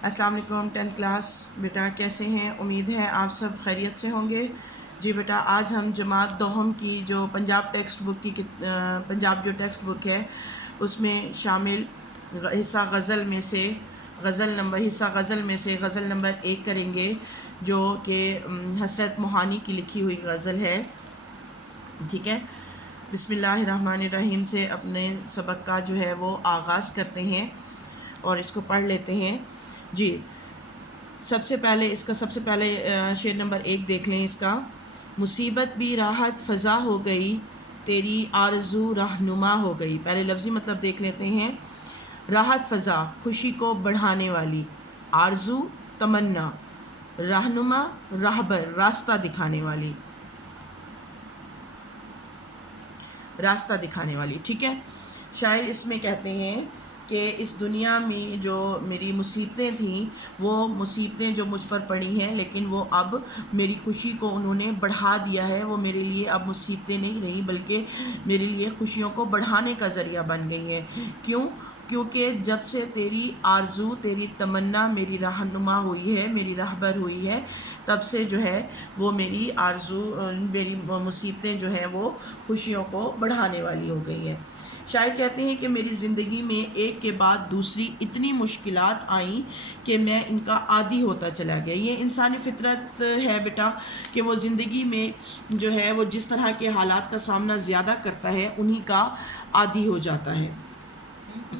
السلام علیکم 10th class بیٹا کیسے ہیں؟ امید ہے آپ سب خیریت سے ہوں گے۔ جی بیٹا آج ہم جماعت دوہم کی جو پنجاب ٹیکسٹ بک کی پنجاب جو ٹیکسٹ بک ہے اس میں شامل حصہ غزل میں سے غزل نمبر 1 کریں گے، جو کہ حسرت موہانی کی لکھی ہوئی غزل ہے۔ ٹھیک ہے، بسم اللہ الرحمن الرحیم سے اپنے سبق کا جو ہے وہ آغاز کرتے ہیں اور اس کو پڑھ لیتے ہیں۔ جی سب سے پہلے شعر نمبر 1 دیکھ لیں اس کا۔ مصیبت بھی راحت فضا ہو گئی، تیری آرزو رہنما ہو گئی۔ پہلے لفظی مطلب دیکھ لیتے ہیں۔ راحت فضا خوشی کو بڑھانے والی، آرزو تمنا، رہنما راہبر راستہ دکھانے والی۔ ٹھیک ہے، شاعر اس میں کہتے ہیں کہ اس دنیا میں جو میری مصیبتیں تھیں، وہ مصیبتیں جو مجھ پر پڑی ہیں، لیکن وہ اب میری خوشی کو انہوں نے بڑھا دیا ہے۔ وہ میرے لیے اب مصیبتیں نہیں رہیں بلکہ میرے لیے خوشیوں کو بڑھانے کا ذریعہ بن گئی ہیں۔ کیونکہ جب سے تیری آرزو، تیری تمنا میری رہنما ہوئی ہے، میری راہبر ہوئی ہے، تب سے جو ہے وہ میری آرزو، میری مصیبتیں جو ہیں وہ خوشیوں کو بڑھانے والی ہو گئی ہیں۔ شاعر کہتے ہیں کہ میری زندگی میں ایک کے بعد دوسری اتنی مشکلات آئیں کہ میں ان کا عادی ہوتا چلا گیا۔ یہ انسانی فطرت ہے بیٹا کہ وہ زندگی میں جو ہے وہ جس طرح کے حالات کا سامنا زیادہ کرتا ہے انہی کا عادی ہو جاتا ہے،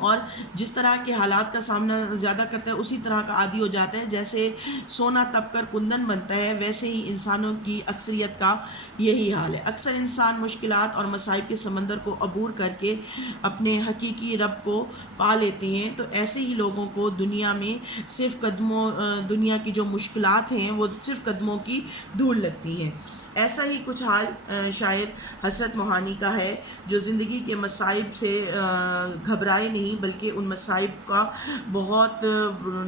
اور جس طرح کے حالات کا سامنا زیادہ کرتا ہے اسی طرح کا عادی ہو جاتا ہے۔ جیسے سونا تپ کر کندن بنتا ہے، ویسے ہی انسانوں کی اکثریت کا یہی حال ہے۔ اکثر انسان مشکلات اور مصائب کے سمندر کو عبور کر کے اپنے حقیقی رب کو پا لیتے ہیں۔ تو ایسے ہی لوگوں کو دنیا میں دنیا کی جو مشکلات ہیں وہ صرف قدموں کی دھول لگتی ہیں۔ ایسا ہی کچھ حال شاعر حسرت موہانی کا ہے، جو زندگی کے مصائب سے گھبرائے نہیں بلکہ ان مصائب کا بہت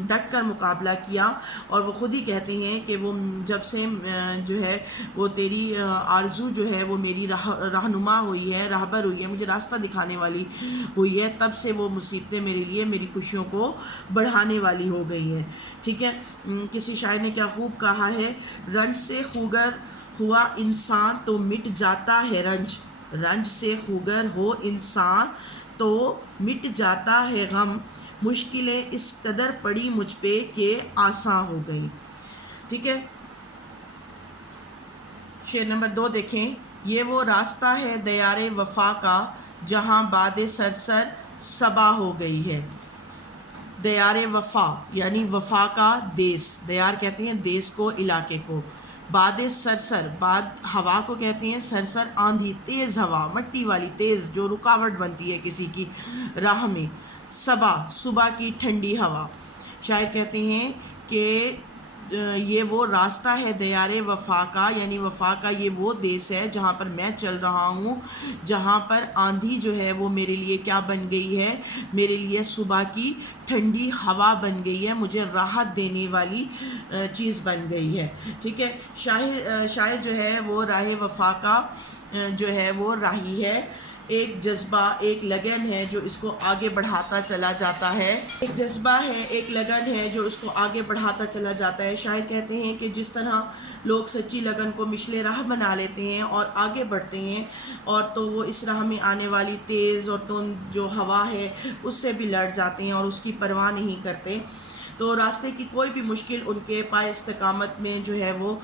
ڈٹ کر مقابلہ کیا، اور وہ خود ہی کہتے ہیں کہ وہ جب سے جو ہے وہ تیری آرزو جو ہے وہ میری رہنما ہوئی ہے، راہبر ہوئی ہے، مجھے راستہ دکھانے والی ہوئی ہے، تب سے وہ مصیبتیں میرے لیے میری خوشیوں کو بڑھانے والی ہو گئی ہیں۔ ٹھیک ہے، کسی شاعر نے کیا خوب کہا ہے، رنج سے خوگر ہوا انسان تو مٹ جاتا ہے رنج سے خوگر ہو انسان تو مٹ جاتا ہے غم، مشکلیں اس قدر پڑی مجھ پہ کہ آساں ہو گئی۔ ٹھیک ہے، شعر نمبر 2 دیکھیں۔ یہ وہ راستہ ہے دیار وفا کا، جہاں باد سرسر صبا ہو گئی ہے۔ دیار وفا یعنی وفا کا دیس، دیار کہتے ہیں دیس کو، علاقے کو۔ باد سرسر، باد ہوا کو کہتے ہیں، سرسر آندھی، تیز ہوا، مٹی والی تیز جو رکاوٹ بنتی ہے کسی کی راہ میں۔ صبا، صبح کی ٹھنڈی ہوا۔ شاعر کہتے ہیں کہ یہ وہ راستہ ہے دیار وفا کا، یعنی وفا کا یہ وہ دیس ہے جہاں پر میں چل رہا ہوں، جہاں پر آندھی جو ہے وہ میرے لیے کیا بن گئی ہے، میرے لیے صبح کی ٹھنڈی ہوا بن گئی ہے، مجھے راحت دینے والی چیز بن گئی ہے۔ ٹھیک ہے، شاعر جو ہے وہ راہ وفا کا جو ہے وہ راہی ہے۔ ایک جذبہ، ایک لگن ہے جو اس کو آگے بڑھاتا چلا جاتا ہے، ایک جذبہ ہے، ایک لگن ہے جو اس کو آگے بڑھاتا چلا جاتا ہے۔ شاعر کہتے ہیں کہ جس طرح لوگ سچی لگن کو مشل راہ بنا لیتے ہیں اور آگے بڑھتے ہیں، اور تو وہ اس راہ میں آنے والی تیز اور تند جو ہوا ہے اس سے بھی لڑ جاتے ہیں اور اس کی پرواہ نہیں کرتے، تو راستے کی کوئی بھی مشکل ان کے پائے استقامت میں جو ہے وہ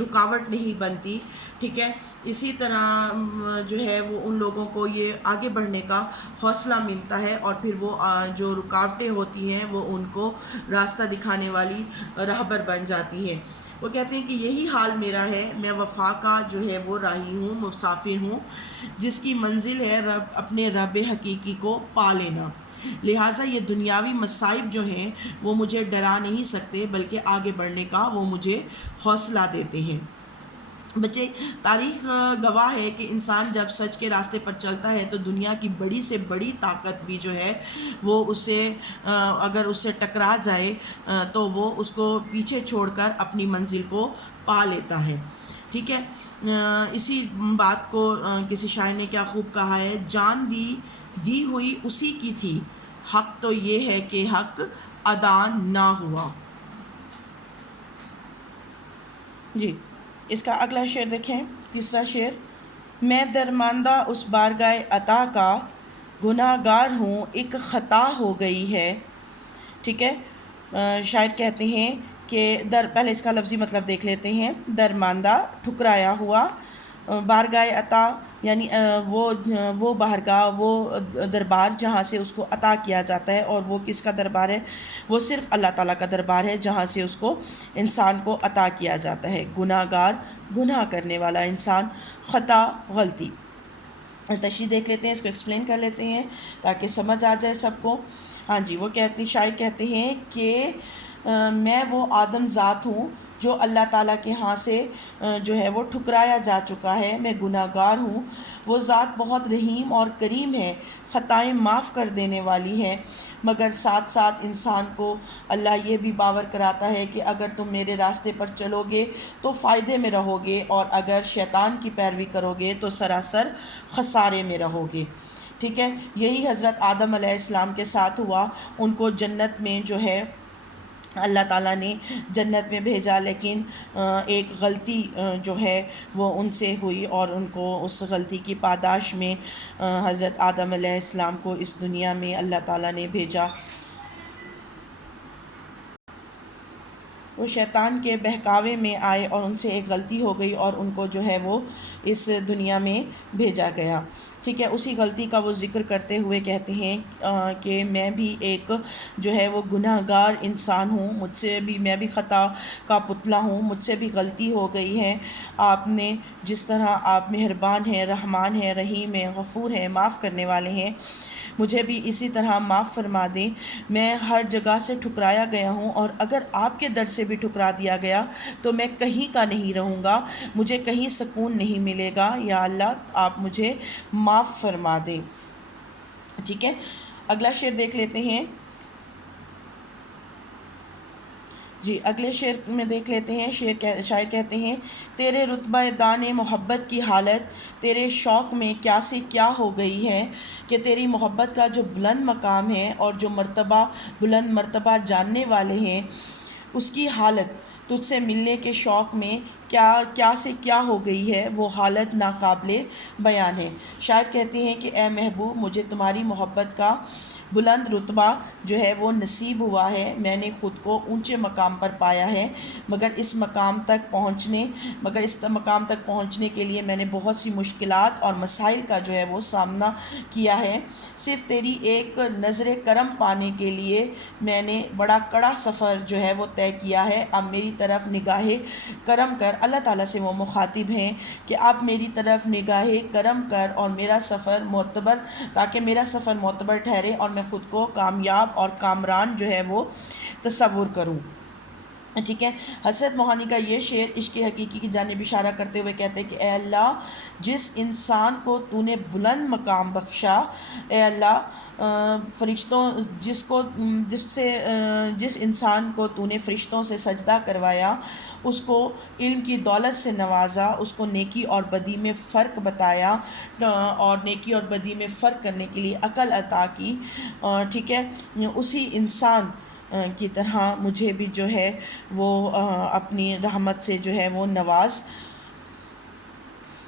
رکاوٹ نہیں بنتی۔ ٹھیک ہے، اسی طرح جو ہے وہ ان لوگوں کو یہ آگے بڑھنے کا حوصلہ ملتا ہے، اور پھر وہ جو رکاوٹیں ہوتی ہیں وہ ان کو راستہ دکھانے والی راہبر بن جاتی ہیں۔ وہ کہتے ہیں کہ یہی حال میرا ہے، میں وفا کا جو ہے وہ راہی ہوں، مسافر ہوں، جس کی منزل ہے اپنے رب حقیقی کو پا لینا۔ لہٰذا یہ دنیاوی مصائب جو ہیں وہ مجھے ڈرا نہیں سکتے بلکہ آگے بڑھنے کا وہ مجھے حوصلہ دیتے ہیں۔ بچے، تاریخ گواہ ہے کہ انسان جب سچ کے راستے پر چلتا ہے تو دنیا کی بڑی سے بڑی طاقت بھی جو ہے وہ اگر اس سے ٹکرا جائے تو وہ اس کو پیچھے چھوڑ کر اپنی منزل کو پا لیتا ہے۔ ٹھیک ہے، اسی بات کو کسی شاعر نے کیا خوب کہا ہے، جان دی ہوئی اسی کی تھی، حق تو یہ ہے کہ حق ادا نہ ہوا۔ جی اس کا اگلا شعر دیکھیں، تیسرا شعر، میں درماندہ اس بارگاہ عطا کا، گناہ گار ہوں ایک خطا ہو گئی ہے۔ ٹھیک ہے، شاعر کہتے ہیں کہ پہلے اس کا لفظی مطلب دیکھ لیتے ہیں۔ درماندہ ٹھکرایا ہوا، بارگاہ عطا یعنی وہ بارگاہ، وہ دربار جہاں سے اس کو عطا کیا جاتا ہے، اور وہ کس کا دربار ہے؟ وہ صرف اللہ تعالیٰ کا دربار ہے جہاں سے اس کو انسان کو عطا کیا جاتا ہے۔ گناہ گار، گناہ کرنے والا انسان، خطا غلطی۔ تشریح دیکھ لیتے ہیں، اس کو ایکسپلین کر لیتے ہیں تاکہ سمجھ آ جائے سب کو۔ ہاں جی، وہ شاعر کہتے ہیں کہ میں وہ آدم ذات ہوں جو اللہ تعالیٰ کے ہاں سے جو ہے وہ ٹھکرایا جا چکا ہے، میں گناہ گار ہوں۔ وہ ذات بہت رحیم اور کریم ہے، خطائیں معاف کر دینے والی ہے، مگر ساتھ ساتھ انسان کو اللہ یہ بھی باور کراتا ہے کہ اگر تم میرے راستے پر چلو گے تو فائدے میں رہو گے، اور اگر شیطان کی پیروی کرو گے تو سراسر خسارے میں رہو گے۔ ٹھیک ہے، یہی حضرت آدم علیہ السلام کے ساتھ ہوا۔ ان کو جنت میں جو ہے اللہ تعالیٰ نے جنت میں بھیجا، لیکن ایک غلطی جو ہے وہ ان سے ہوئی، اور ان کو اس غلطی کی پاداش میں حضرت آدم علیہ السلام کو اس دنیا میں اللہ تعالیٰ نے بھیجا۔ وہ شیطان کے بہکاوے میں آئے اور ان سے ایک غلطی ہو گئی، اور ان کو جو ہے وہ اس دنیا میں بھیجا گیا۔ ٹھیک ہے، اسی غلطی کا وہ ذکر کرتے ہوئے کہتے ہیں کہ میں بھی ایک جو ہے وہ گناہ گار انسان ہوں، میں بھی خطا کا پتلا ہوں، مجھ سے بھی غلطی ہو گئی ہے۔ آپ نے جس طرح آپ مہربان ہیں، رحمان ہیں، رحیم ہیں، غفور ہیں، معاف کرنے والے ہیں، مجھے بھی اسی طرح معاف فرما دیں۔ میں ہر جگہ سے ٹھکرایا گیا ہوں، اور اگر آپ کے در سے بھی ٹھکرا دیا گیا تو میں کہیں کا نہیں رہوں گا، مجھے کہیں سکون نہیں ملے گا۔ یا اللہ آپ مجھے معاف فرما دیں۔ ٹھیک ہے، اگلا شعر دیکھ لیتے ہیں۔ جی اگلے شعر میں دیکھ لیتے ہیں۔ شاعر کہتے ہیں، تیرے رتبہ دان محبت کی حالت تیرے شوق میں کیا سے کیا ہو گئی ہے، کہ تیری محبت کا جو بلند مقام ہے اور جو مرتبہ بلند مرتبہ جاننے والے ہیں، اس کی حالت تجھ سے ملنے کے شوق میں کیا سے کیا ہو گئی ہے، وہ حالت ناقابل بیان ہے۔ شاعر کہتے ہیں کہ اے محبوب، مجھے تمہاری محبت کا بلند رتبہ جو ہے وہ نصیب ہوا ہے، میں نے خود کو اونچے مقام پر پایا ہے، مگر اس مقام تک پہنچنے کے لیے میں نے بہت سی مشکلات اور مسائل کا جو ہے وہ سامنا کیا ہے۔ صرف تیری ایک نظر کرم پانے کے لیے میں نے بڑا کڑا سفر جو ہے وہ طے کیا ہے۔ اب میری طرف نگاہ کرم کر، اللہ تعالیٰ سے وہ مخاطب ہیں کہ اب میری طرف نگاہ کرم کر، اور تاکہ میرا سفر معتبر ٹھہرے اور میں خود کو کامیاب اور کامران جو ہے وہ تصور کروں۔ ٹھیک ہے، حضرت موہانی کا یہ شعر عشق حقیقی کی جانب اشارہ کرتے ہوئے کہتے ہیں کہ اے اللہ، جس انسان کو تو نے بلند مقام بخشا، اے اللہ جس انسان کو تو نے فرشتوں سے سجدہ کروایا، اس کو علم کی دولت سے نوازا، اس کو نیکی اور بدی میں فرق بتایا، اور نیکی اور بدی میں فرق کرنے کے لیے عقل عطا کی، ٹھیک ہے، اسی انسان کی طرح مجھے بھی جو ہے وہ اپنی رحمت سے جو ہے وہ نواز۔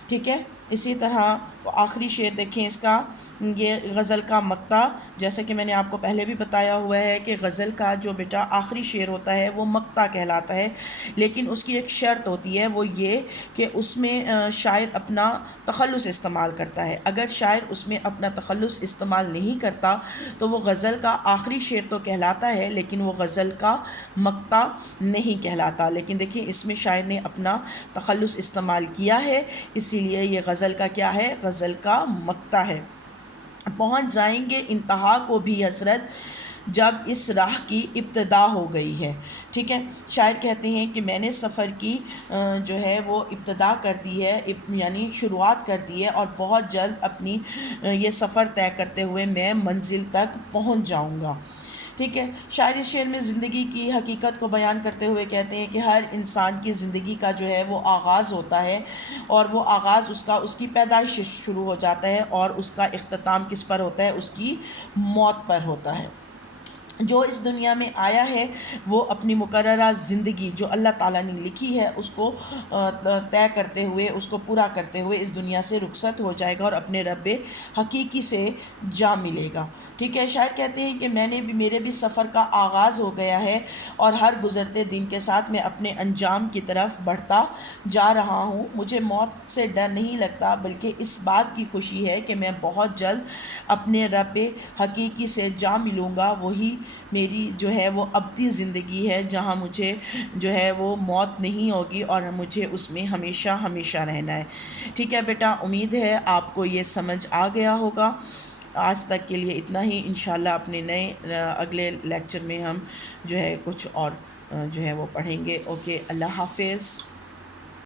ٹھیک ہے، اسی طرح آخری شعر دیکھیں اس کا، یہ غزل کا مقطع، جیسے کہ میں نے آپ کو پہلے بھی بتایا ہوا ہے کہ غزل کا جو بیٹا آخری شعر ہوتا ہے وہ مقطع کہلاتا ہے، لیکن اس کی ایک شرط ہوتی ہے، وہ یہ کہ اس میں شاعر اپنا تخلص استعمال کرتا ہے۔ اگر شاعر اس میں اپنا تخلص استعمال نہیں کرتا تو وہ غزل کا آخری شعر تو کہلاتا ہے، لیکن وہ غزل کا مقطع نہیں کہلاتا۔ لیکن دیکھیں اس میں شاعر نے اپنا تخلص استعمال کیا ہے، اسی لیے یہ غزل کا کیا ہے؟ غزل کا مقطع ہے۔ پہنچ جائیں گے انتہا کو بھی حضرت، جب اس راہ کی ابتدا ہو گئی ہے۔ ٹھیک ہے، شاعر کہتے ہیں کہ میں نے سفر کی جو ہے وہ ابتدا کر دی ہے، یعنی شروعات کر دی ہے، اور بہت جلد اپنی یہ سفر طے کرتے ہوئے میں منزل تک پہنچ جاؤں گا۔ ٹھیک ہے، شاعر اس شعر میں زندگی کی حقیقت کو بیان کرتے ہوئے کہتے ہیں کہ ہر انسان کی زندگی کا جو ہے وہ آغاز ہوتا ہے، اور وہ آغاز اس کی پیدائش سے شروع ہو جاتا ہے، اور اس کا اختتام کس پر ہوتا ہے؟ اس کی موت پر ہوتا ہے۔ جو اس دنیا میں آیا ہے وہ اپنی مقررہ زندگی جو اللہ تعالیٰ نے لکھی ہے اس کو طے کرتے ہوئے، اس کو پورا کرتے ہوئے اس دنیا سے رخصت ہو جائے گا اور اپنے رب حقیقی سے جا ملے گا۔ ٹھیک ہے، شاعر کہتے ہیں کہ میرے بھی سفر کا آغاز ہو گیا ہے اور ہر گزرتے دن کے ساتھ میں اپنے انجام کی طرف بڑھتا جا رہا ہوں۔ مجھے موت سے ڈر نہیں لگتا، بلکہ اس بات کی خوشی ہے کہ میں بہت جلد اپنے رب حقیقی سے جا ملوں گا۔ وہی میری جو ہے وہ ابدی زندگی ہے جہاں مجھے جو ہے وہ موت نہیں ہوگی اور مجھے اس میں ہمیشہ ہمیشہ رہنا ہے۔ ٹھیک ہے بیٹا، امید ہے آپ کو یہ سمجھ آ گیا ہوگا۔ آج تک کے لیے اتنا ہی، انشاءاللہ اپنے نئے اگلے لیکچر میں ہم جو ہے کچھ اور جو ہے وہ پڑھیں گے۔ اوکے، اللہ حافظ۔